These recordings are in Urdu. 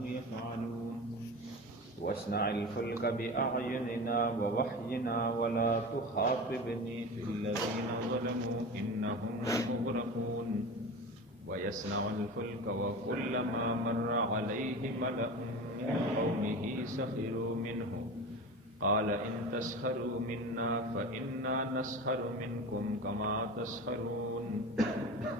يفعلون واصنع الفلك بأعيننا ووحينا ولا تخاطبني في الذين ظلموا إنهم مغرقون ويصنع الفلك وكلما مر عليه ملأ من قومه سخروا منه قال إن تسخروا منا فإنا نسخر منكم كما تسخرون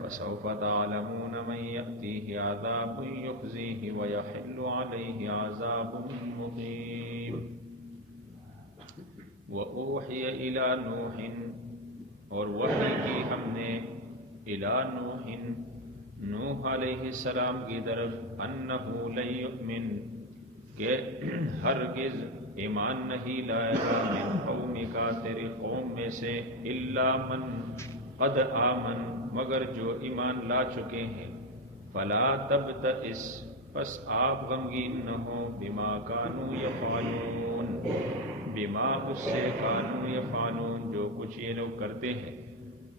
فسوف تعلمون من يأتيه عذاب يخزيه ويحل عليه عذاب مقيم وأوحي إلى نوح اور وحی کی ہم نے إلى نوح علیہ السلام کی طرف انہو لن یؤمن کہ ہرگز ایمان نہیں لائے گا من قومکا تیری قوم میں سے الا من قد آمن مگر جو ایمان لا چکے ہیں فلا تبتئس پس آپ غمگین نہ ہو بما کانوا یفعلون بما اس سے کانوا یفعلون جو کچھ یہ لوگ کرتے ہیں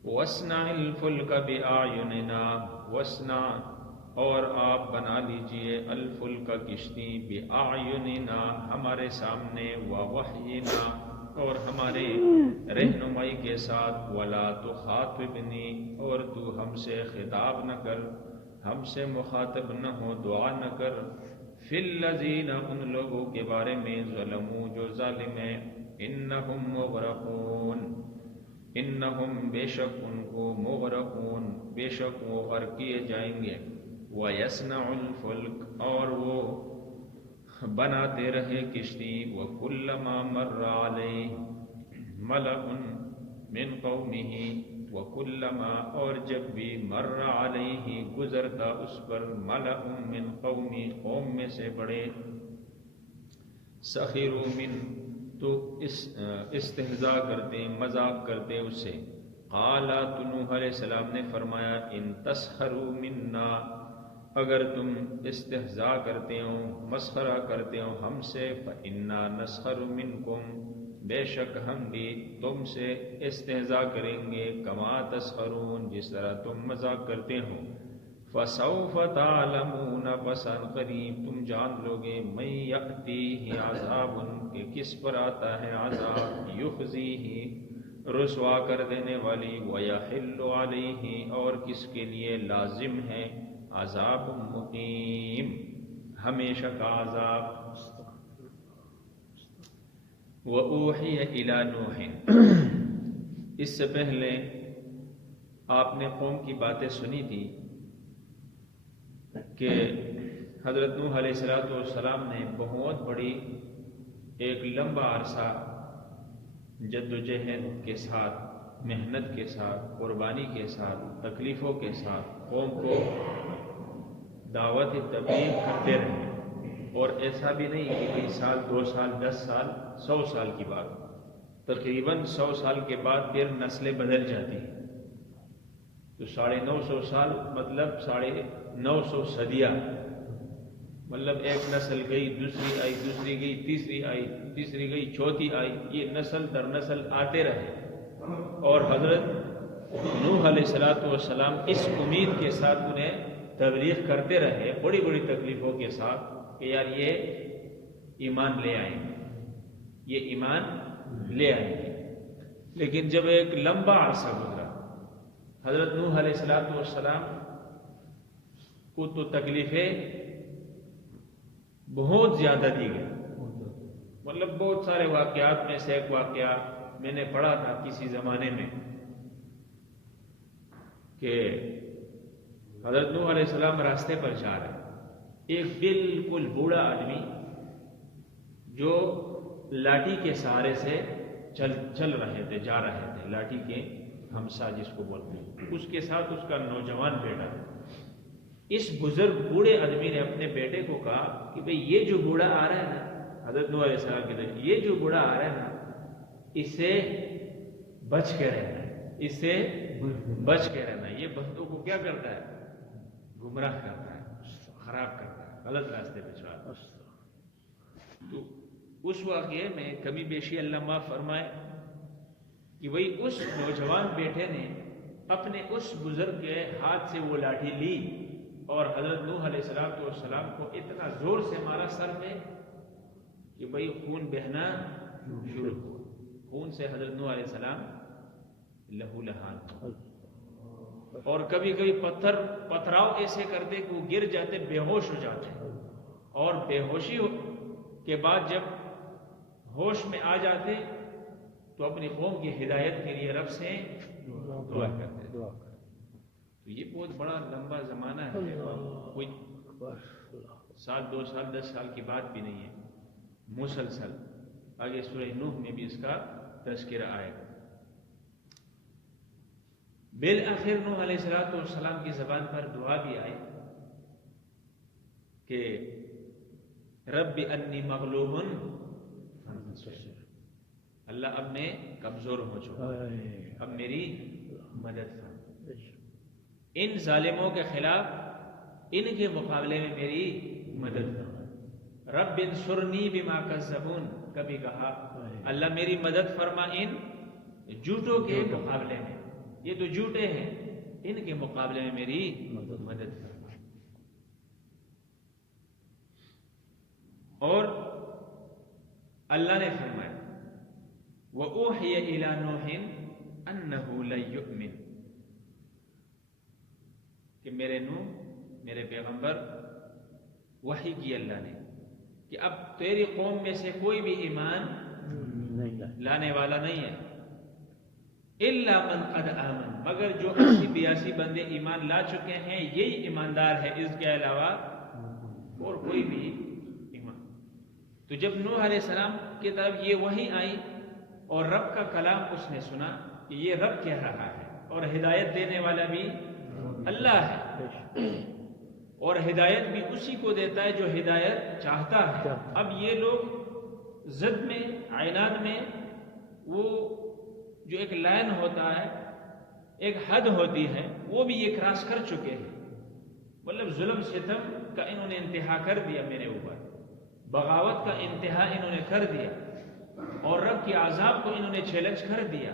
وَاصْنَعِ الْفُلْكَ بِأَعْيُنِنَا وَاصْنَعْ اور آپ بنا لیجئے الفلک کشتی بِأَعْيُنِنَا ہمارے سامنے وَوَحْيِنَا اور ہمارے رہنمائی کے ساتھ وَلَا تُخَاطِبْنِي اور تو ہم سے خطاب نہ کر ہم سے مخاطب نہ ہو دعا نہ کر فِي الَّذِينَ ان لوگوں کے بارے میں ظلموا جو ظالم ہیں انہم مغرقون انہم بے شک ان کو مغرقون بے شک وہ غرق کیے جائیں گے وَيَصْنَعُ الْفُلْكَ اور وہ بناتے رہے کشتی وَكُلَّمَا مَرَّ عَلَيْهِ مَلَأٌ مِّن قَوْمِهِ وَكُلَّمَا اور جب بھی مَرَّ عَلَيْهِ گزرتا اس پر مَلَأٌ مِّن قَوْمِهِ قوم میں سے بڑے سخروا من تو استہزاء کرتے مذاق کرتے اس سے قال نوح علیہ السلام نے فرمایا ان تسخروا منا اگر تم استہزاء کرتے ہو مسخرہ کرتے ہو ہم سے فإنا نسخر منکم بے شک ہم بھی تم سے استہزاء کریں گے کما تسخرون جس طرح تم مذاق کرتے ہو فسوف تعلمون پس قریب تم جان لوگے من یأتیہ عذاب کہ کس پر آتا ہے عذاب یخزیہ رسوا کر دینے والی ویحل علیہ اور کس کے لیے لازم ہے عذاب مقیم ہمیشہ کا عذاب وَأُوحِيَ إِلَى نُوحٍ اس سے پہلے آپ نے قوم کی باتیں سنی تھی کہ حضرت نوح علیہ السلام نے بہت بڑی ایک لمبا عرصہ جد و جہد کے ساتھ محنت کے ساتھ قربانی کے ساتھ تکلیفوں کے ساتھ قوم کو دعوت تبلیغ کرتے رہے اور ایسا بھی نہیں کہ کئی سال 2 سال 10 سال 100 سال کی بات تقریباً 100 سال کے بعد پھر نسلیں بدل جاتی ہیں تو 950 سال مطلب 950 صدیاں مطلب ایک نسل گئی دوسری آئی دوسری گئی تیسری آئی تیسری گئی چوتھی آئی یہ نسل در نسل آتے رہے اور حضرت نوح علیہ السلام اس امید کے ساتھ انہیں تبلیغ کرتے رہے بڑی بڑی تکلیفوں کے ساتھ کہ یار یہ ایمان لے آئیں گے یہ ایمان لے آئیں گے لیکن جب ایک لمبا عرصہ گزرا حضرت نوح علیہ السلام کو تو تکلیفیں بہت زیادہ دی گئی مطلب بہت سارے واقعات میں سے ایک واقعہ میں نے پڑھا تھا کسی زمانے میں کہ حضرت نوح علیہ السلام راستے پر جا رہے ایک بالکل بوڑھا آدمی جو لاٹھی کے سہارے سے چل رہے تھے جا رہے تھے لاٹھی کے ہمسا جس کو بولتے ہیں اس کے ساتھ اس کا نوجوان بیٹا اس بزرگ بوڑھے آدمی نے اپنے بیٹے کو کہا کہ بھئی یہ جو بوڑھا آ رہا ہے نا حضرت نوح علیہ السلام کے دل یہ جو بوڑھا آ رہا ہے نا اس سے بچ کے رہنا اس سے بچ کے رہنا یہ بندوں کو کیا کرتا ہے گمراہ کرتا ہے خراب کرتا ہے غلط راستے پہ چلاتا ہے تو اس واقعے میں کمی بیشی اللہ معاف فرمائے کہ وہی اس نوجوان بیٹے نے اپنے اس بزرگ کے ہاتھ سے وہ لاٹھی لی اور حضرت نوح علیہ السلام کو اتنا زور سے مارا سر پہ کہ بھئی خون بہنا شروع ہوا. خون سے حضرت نوح علیہ السلام لہو لہان. اور کبھی کبھی پتھراؤ ایسے کرتے کہ وہ گر جاتے, بے ہوش ہو جاتے, اور بے ہوشی کے بعد جب ہوش میں آ جاتے تو اپنی قوم کی ہدایت کے لیے رب سے دعا کرتے. تو یہ بہت بڑا لمبا زمانہ ہے, کوئی 1 2 سال 10 سال کی بات بھی نہیں ہے, مسلسل. آگے سورہ نوح میں بھی اس کا تذکرہ آئے گا. بالآخر نوح علیہ السلام کی زبان پر دعا بھی آئی کہ رب انی مغلوب, اللہ اب میں کمزور ہو چکا, اب میری مدد فرما. ان ظالموں کے خلاف, ان کے مقابلے میں میری مدد فرما. رب انصرنی بما کذبون, کبھی کہا اللہ میری مدد فرما ان جھوٹوں کے مقابلے میں, یہ تو جھوٹے ہیں, ان کے مقابلے میں میری مدد فرما. اور اللہ نے فرمایا وَأُوحِيَ إِلَى نُوحٍ أَنَّهُ لَن يُؤْمِنَ, کہ میرے نوح, میرے پیغمبر, وحی کی اللہ نے کہ اب تیری قوم میں سے کوئی بھی ایمان لانے والا نہیں ہے. إِلَّا مَنْ قَدْ آمَنَ, مگر جو 80-82 بندے ایمان لا چکے ہیں یہی ایماندار ہے, اس کے علاوہ اور کوئی بھی ایمان. تو جب نوح علیہ السلام کی طرف یہ وحی آئی اور رب کا کلام اس نے سنا کہ یہ رب کہہ رہا ہے, اور ہدایت دینے والا بھی اللہ ہے, اور ہدایت بھی اسی کو دیتا ہے جو ہدایت چاہتا ہے. اب یہ لوگ ضد میں, عناد میں, وہ جو ایک لائن ہوتا ہے, ایک حد ہوتی ہے, وہ بھی یہ کراس کر چکے ہیں. مطلب ظلم ستم کا انہوں نے انتہا کر دیا میرے اوپر, بغاوت کا انتہا انہوں نے کر دیا, اور رب کے عذاب کو انہوں نے چیلنج کر دیا.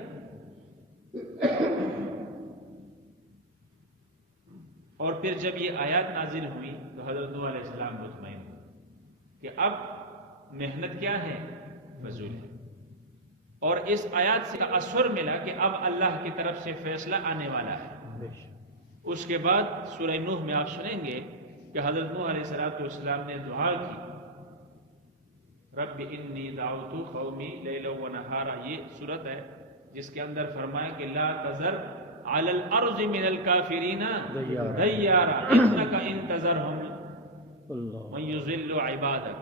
اور پھر جب یہ آیات نازل ہوئی تو حضرت نوح علیہ السلام مطمئن ہوئے کہ اب محنت کیا ہے, فضول ہے. اور اس آیات سے اثر ملا کہ اب اللہ کی طرف سے فیصلہ آنے والا ہے. اس کے بعد سورہ نوح میں آپ سنیں گے کہ حضرت نوح علیہ السلام نے دعا کی, رب انی دعوت قومی لیلا و نہارا. یہ صورت ہے جس کے اندر فرمایا کہ لا تذر علی الارض من الکافرین دیارا انک ان تذرهم من یضل عبادک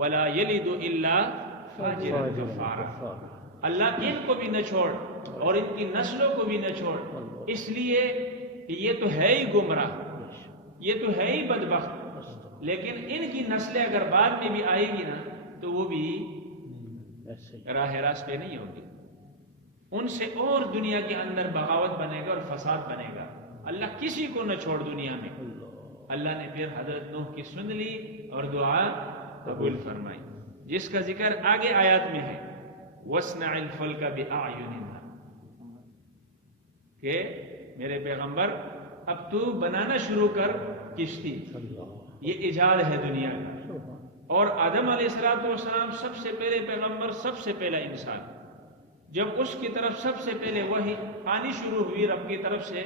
ولا یلد الا فاجرا کفارا. اللہ ان کو بھی نہ چھوڑ اور ان کی نسلوں کو بھی نہ چھوڑ, اس لیے کہ یہ تو ہے ہی گمراہ, یہ تو ہے ہی بدبخت, لیکن ان کی نسلیں اگر بعد میں بھی آئے گی نا تو وہ بھی راہ راست پہ نہیں ہوگی, ان سے اور دنیا کے اندر بغاوت بنے گا اور فساد بنے گا. اللہ کسی کو نہ چھوڑ دنیا میں. اللہ نے پھر حضرت نوح کی سن لی اور دعا قبول فرمائی, جس کا ذکر آگے آیات میں ہے وَاصْنَعِ الْفُلْكَ بِأَعْيُنِنَا, کہ میرے پیغمبر اب تو بنانا شروع کر کشتی. یہ ایجاد ہے دنیا کا, اور آدم علیہ السلام سب سے پہلے پیغمبر, سب سے پہلا انسان. جب اس کی طرف سب سے پہلے وحی آنی شروع ہوئی رب کی طرف سے,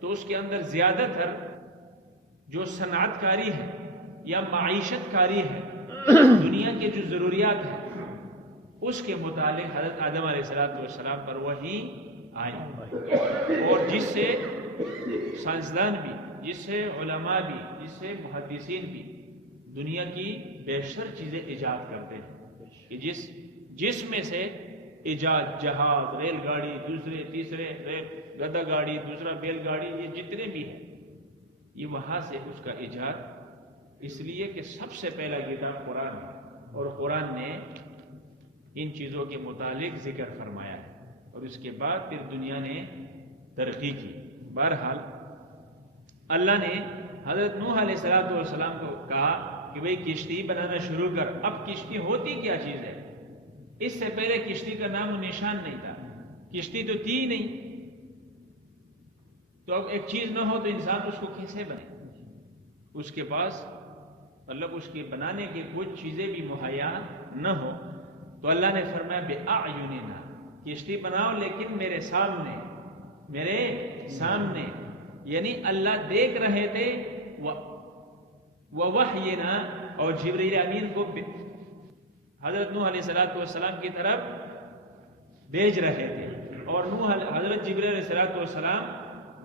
تو اس کے اندر زیادہ تر جو صنعت کاری ہے یا معیشت کاری ہے, دنیا کے جو ضروریات ہیں, اس کے متعلق حضرت آدم علیہ السلام پر وحی آئی, اور جس سے سائنسدان بھی, جس سے علماء بھی, جس سے محدثین بھی دنیا کی بیشتر چیزیں ایجاد کرتے ہیں, کہ جس میں سے ایجاد جہاز, ریل گاڑی, دوسرے تیسرے گدا گاڑی, دوسرا بیل گاڑی, یہ جتنے بھی ہیں یہ وہاں سے اس کا ایجاد. اس لیے کہ سب سے پہلا کتاب قرآن ہے, اور قرآن نے ان چیزوں کے متعلق ذکر فرمایا ہے, اور اس کے بعد پھر دنیا نے ترقی کی. بہرحال اللہ نے حضرت نوح علیہ السلام کو کہا کہ بھئی کشتی بنانا شروع کر. اب کشتی ہوتی کیا چیز ہے؟ اس سے پہلے کشتی کا نام و نشان نہیں تھا, کشتی تو تھی نہیں. تو اب ایک چیز نہ ہو تو انسان اس کو کیسے بنے؟ اس کے پاس مطلب اس کے بنانے کی کچھ چیزیں بھی مہیا نہ ہو، تو اللہ نے فرمایا بِأَعْيُنِنَا، کشتی بناؤ لیکن میرے سامنے، یعنی اللہ دیکھ رہے تھے، وَوَحْيِنَا، اور جبریل امین کو حضرت نوح علیہ السلام کی طرف بھیج رہے تھے، اور حضرت جبریل علیہ السلام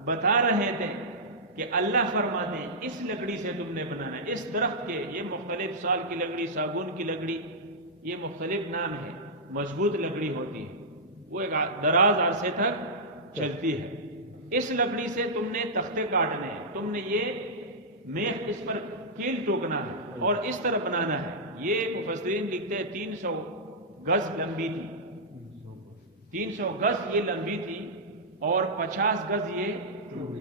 بتا رہے تھے کہ اللہ فرماتے ہیں اس لکڑی سے تم نے بنانا ہے، اس درخت کے، یہ مختلف سال کی لکڑی، ساگون کی لکڑی، یہ مختلف نام ہے، مضبوط لکڑی ہوتی ہے، وہ ایک دراز عرصے تک چلتی ہے، اس لکڑی سے تم نے تختے کاٹنے ہیں، تم نے یہ میخ اس پر کیل ٹوکنا ہے اور اس طرح بنانا ہے۔ یہ مفسرین لکھتے ہیں 300 گز لمبی تھی، 300 گز یہ لمبی تھی اور 50 گز یہ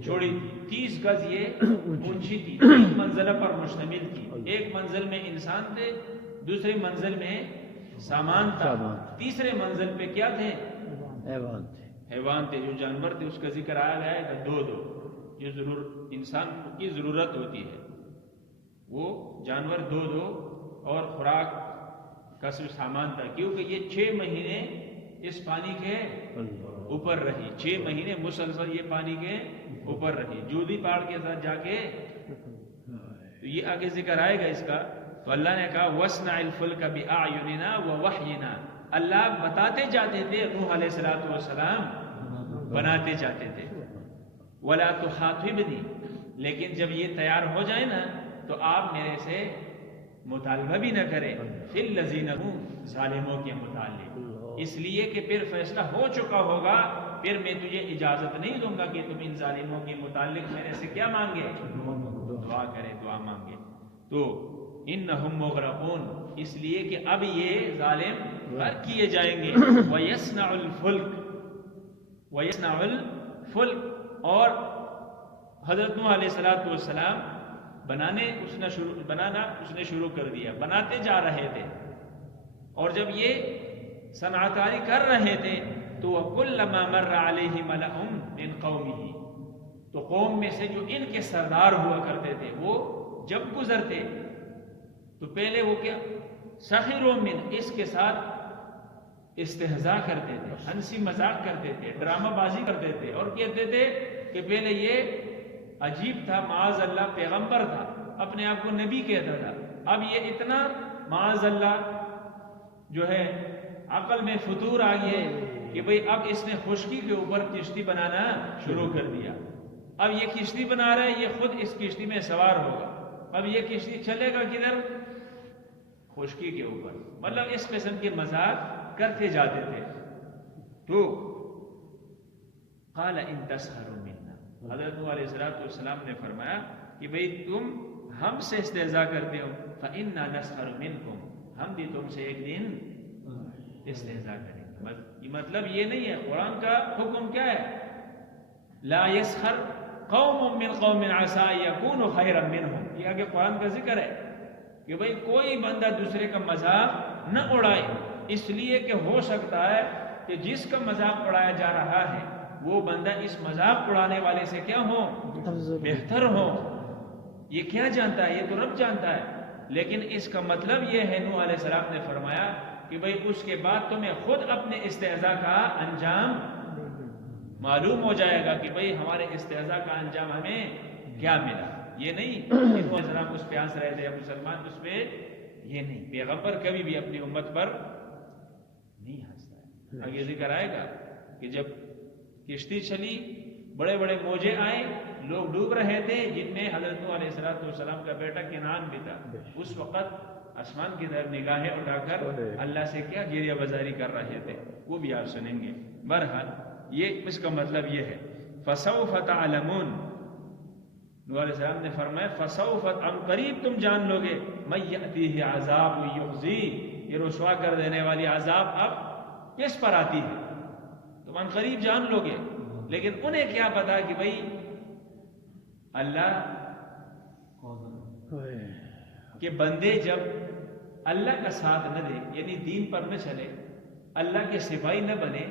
چوڑی تھی، 30 گز یہ اونچی تھی، 3 منزلہ پر مشتمل تھی، ایک منزل میں انسان تھے، دوسری منزل میں سامان تھا، تیسرے منزل پہ کیا تھے؟ حیوان تھے، جو جانور تھے، اس کا ذکر آیا گیا ہے کہ دو جو انسان کی ضرورت ہوتی ہے، وہ جانور دو اور خوراک کا صرف سامان تھا، کیونکہ یہ 6 مہینے اس پانی کے اوپر رہی، 6 مہینے مسلسل یہ پانی کے اوپر رہی، جودی پہاڑ کے ساتھ جا کے، تو یہ آگے ذکر آئے گا اس کا۔ تو اللہ نے کہا وَاصْنَعِ الْفُلْكَ بِأَعْيُنِنَا وَوَحْيِنَا، اللہ بتاتے جاتے تھے، نوح علیہ السلام بناتے جاتے تھے، وَلَا تُخَاطِبْنِي، لیکن جب یہ تیار ہو جائے نا تو آپ میرے سے مطالبہ بھی نہ کریں، فِي الَّذِينَ هُمْ ظالموں کے متعلق، اس لیے کہ پھر فیصلہ ہو چکا ہوگا، پھر میں تجھے اجازت نہیں دوں گا کہ تم ان ظالموں کے متعلق میرے سے کیا مانگے، دعا کرے، دعا مانگے۔ تو انہم مغرقون، اس لیے کہ اب یہ ظالم غرق کیے جائیں گے، وَيَصْنَعُ الْفُلْكَ، اور حضرت نوح علیہ السلام بنانا اس نے شروع کر دیا، بناتے جا رہے تھے، اور جب یہ صنعت کاری کر رہے تھے تو وَكُلَّمَا مَرَّ عَلَيْهِ مَلَأٌ مِّن قَوْمِهِ، تو قوم میں سے جو ان کے سردار ہوا کرتے تھے، وہ جب گزرتے تو پہلے وہ کیا سخروا من، اس کے ساتھ استہزاء کرتے تھے، ہنسی مذاق کرتے تھے، ڈرامہ بازی کرتے تھے، اور کہتے تھے کہ پہلے یہ عجیب تھا، معاذ اللہ پیغمبر تھا، اپنے آپ کو نبی کہتا تھا، اب یہ اتنا معاذ اللہ جو ہے عقل میں فطور آ گئی ہے کہ بھئی اب اس نے خشکی کے اوپر کشتی بنانا شروع کر دیا، اب یہ کشتی بنا رہا ہے، یہ خود اس کشتی میں سوار ہوگا، اب یہ کشتی چلے گا کدھر؟ خشکی کے اوپر، مطلب اس قسم کے مذاق کرتے جاتے تھے۔ تو قال ان تسخروا منا، حضرت نوح علیہ السلام نے فرمایا کہ بھئی تم ہم سے استہزاء کرتے ہو، فإنا نسخر منکم، ہم بھی تم سے ایک دن استہزاء کریں گے۔ یہ مطلب یہ نہیں ہے، قرآن کا حکم کیا ہے؟ لا يسخر قوم من قوم عسى ان يكونوا خيرا منهم، یہ آگے قرآن کا ذکر ہے کہ بھئی کوئی بندہ دوسرے کا مذاق نہ اڑائے، اس لیے کہ ہو سکتا ہے کہ جس کا مذاق اڑایا جا رہا ہے وہ بندہ اس مذاق اڑانے والے سے کیا ہو؟ بہتر ہو۔ یہ کیا جانتا ہے؟ یہ تو رب جانتا ہے، لیکن اس کا مطلب یہ ہے، نوح علیہ السلام نے فرمایا کہ بھئی اس کے بعد تمہیں خود اپنے استہزاء کا انجام معلوم ہو جائے گا کہ بھئی ہمارے استہزاء کا انجام ہمیں کیا ملا۔ یہ نہیں کہ نوح علیہ السلام اس پہ ہنس رہے تھے، مسلمان اس پہ، یہ نہیں، پیغمبر کبھی بھی اپنی امت پر نہیں ہنستا ہے۔ آگے ذکر آئے گا کہ جب کشتی چلی، بڑے بڑے موجے آئے، لوگ ڈوب رہے تھے، جن میں حضرت نوح علیہ السلام کا بیٹا کنعان بھی تھا، اس وقت آسمان کی طرف نگاہیں اٹھا کر اللہ سے کیا گریہ بازاری کر رہے تھے، وہ بھی آپ سنیں گے۔ بہرحال یہ اس کا مطلب یہ ہے، فَسَوْفَ تَعْلَمُونَ، نوح علیہ السلام نے فرمایا فَسَوْفَ، ان قریب تم جان لو گے، مَن يَأْتِيهِ عَذَابٌ يُخْزِيهِ، یہ رسوا کر دینے والی عذاب اب کس پر آتی ہے، تم ان قریب جان لو گے۔ لیکن انہیں کیا پتا کہ بھئی اللہ کہ بندے جب اللہ کا ساتھ نہ دے، یعنی دین پر نہ چلے، اللہ کے سپاہی نہ بنے،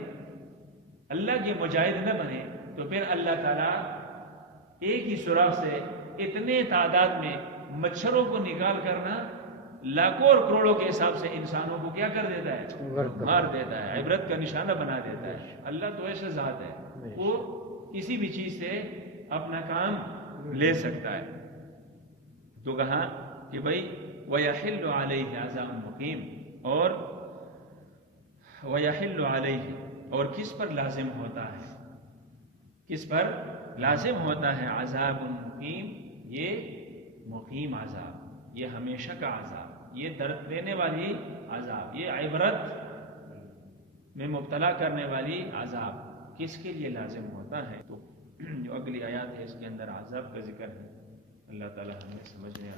اللہ کے مجاہد نہ بنے، تو پھر اللہ تعالیٰ ایک ہی سوراخ سے اتنے تعداد میں مچھروں کو نکال کرنا لاکھوں اور کروڑوں کے حساب سے انسانوں کو کیا کر دیتا ہے؟ مار دیتا ہے، عبرت کا نشانہ بنا دیتا ہے۔ اللہ تو ایسا ذات ہے، وہ کسی بھی چیز سے اپنا کام لے سکتا ہے۔ تو کہا کہ بھائی وَيَحِلُّ عَلَيْهِ عَذَابٌ مُقِيمٌ، اور وَيَحِلُّ عَلَيْهِ، اور کس پر لازم ہوتا ہے، کس پر لازم ہوتا ہے عذاب مقیم، یہ مقیم عذاب، یہ ہمیشہ کا عذاب، یہ درد دینے والی عذاب، یہ عبرت میں مبتلا کرنے والی عذاب کس کے لیے لازم ہوتا ہے؟ تو جو اگلی آیات ہے اس کے اندر عذاب کا ذکر ہے۔ اللہ تعالی ہمیں سمجھنے